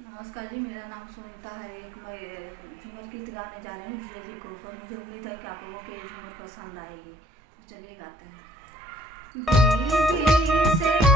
नमस्कार जी, मेरा नाम सुनीता है। एक मैं झूमर गीत गाने जा रही हूँ जिया जी के ऊपर। मुझे उम्मीद है कि आप लोगों को ये झूमर पसंद आएगी। तो चलिए गाते हैं।